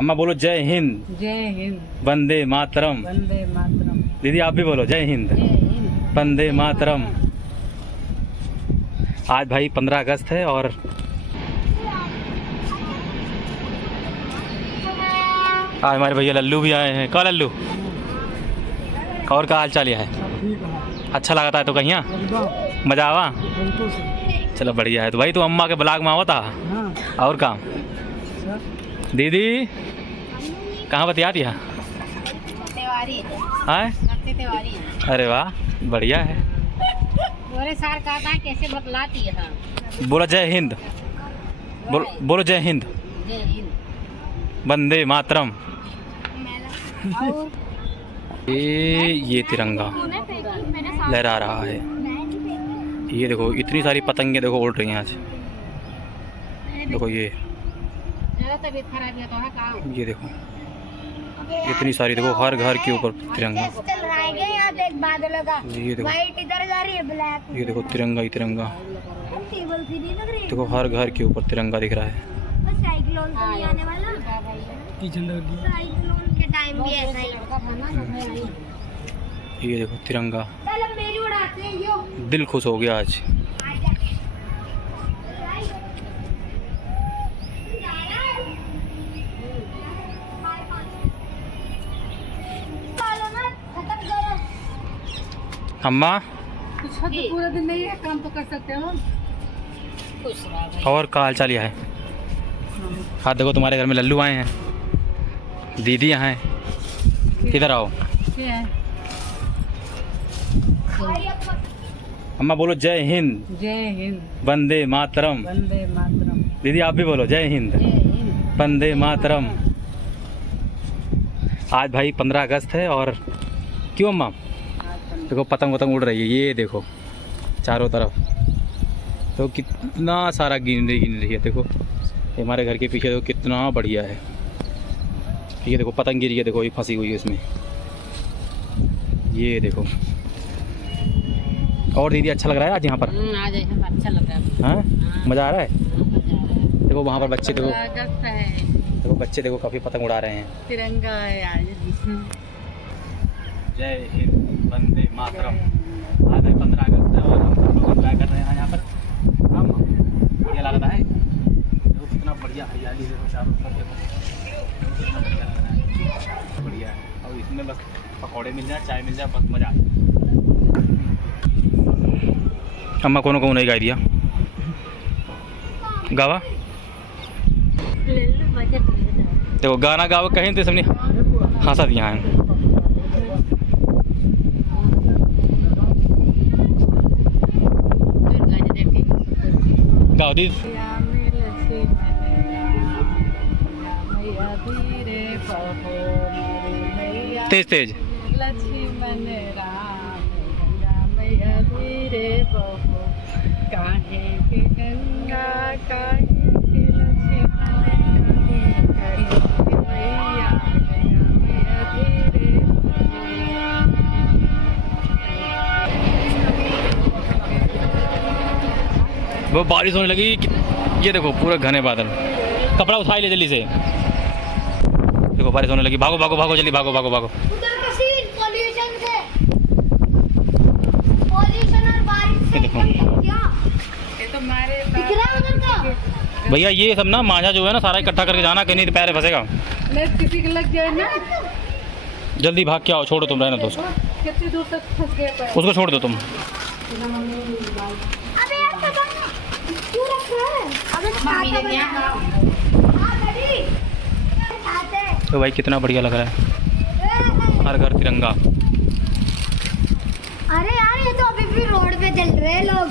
अम्मा बोलो जय हिंद। जय हिंद। वंदे मातरम। वंदे मातरम। दीदी आप भी बोलो जय हिंद। जय हिंद। वंदे मातरम। आज भाई 15 अगस्त है और आज हमारे भैया लल्लू भी आए हैं। कहाँ लल्लू? और क्या हाल चाल है? अच्छा लगा था तो कहीं मजा आवा? चलो बढ़िया है। तो भाई तू अम्मा के ब्लॉग में आवा था और काम दीदी कहाँ बतियाती है? अरे वाह बढ़िया है। सार कहता है कैसे बतलाती है। बोलो जय हिंद। बोलो जय हिंद। जय हिंद। वंदे मातरम। ये तिरंगा लहरा रहा है। ये देखो इतनी सारी पतंगे देखो उड़ रही हैं आज। देखो ये देखो इतनी सारी देखो हर घर के ऊपर तिरंगा। ये देखो ये देखो तिरंगा ही तिरंगा। देखो हर घर के ऊपर तिरंगा दिख रहा है। ये देखो तिरंगा। दिल खुश हो गया आज। अम्मा पूरा दिन नहीं है काम तो कर सकते हो। और का हाल चाल है? हाँ देखो तुम्हारे घर में लल्लू आए हैं, दीदी यहाँ हैं। किधर आओ। अम्मा बोलो जय हिंद। जय हिंद। वंदे मातरम। वंदे मातरम। दीदी आप भी बोलो जय हिंद। जय हिंद। वंदे मातरम। आज भाई 15 अगस्त है और क्यों अम्मा? देखो पतंग वतंग उड़ रही है। ये देखो चारों तरफ तो कितना सारा गिन रही है। देखो हमारे घर के पीछे देखो कितना बढ़िया है। ये देखो पतंग गिरी है। देखो ये फंसी हुई है इसमें। ये देखो और दीदी अच्छा लग रहा है आज यहाँ पर? आज अच्छा लग रहा है। हाँ मज़ा आ रहा है। देखो वहाँ पर बच्चे देखो देखो बच्चे देखो काफ़ी पतंग उड़ा रहे हैं। तिरंगा है आज। जय हिंद वंदे मातरम। आज है 15 अगस्त है और हम सब लोग एंजॉय कर रहे हैं यहाँ पर। हम बढ़िया लग रहा है। देखो कितना बढ़िया हरियाली देखो चारों तरफ। देखो कितना बढ़िया लग रहा है। बढ़िया है और इसमें बस पकौड़े मिल जाए चाय मिल जाए बस मज़ा आ जाए। अम्मा कौन कौन नहीं गाई दिया गावा? देखो गाना गावा कहीं तो सबने हंसा दिया है। गाओ दी। तेज तेज। वो बारिश होने लगी। ये देखो पूरे घने बादल। कपड़ा उठाई ले जल्दी से। देखो बारिश होने लगी। भागो भागो भागो जल्दी भागो भागो भागो। भैया ये सब ना मांझा जो है ना सारा इकट्ठा करके जाना, कहीं नहीं तो पैर फंसेगा। किसी के लग जाए ना। जल्दी भाग के आओ। छोड़ो तुम रहना दोस्त। कितनी दूर तक फंस गया? उसको छोड़ दो तुम। तो भाई कितना बढ़िया लग रहा है। हर घर तिरंगा। अरे यार ये तो अभी भी रोड पे चल रहे हैं लोग।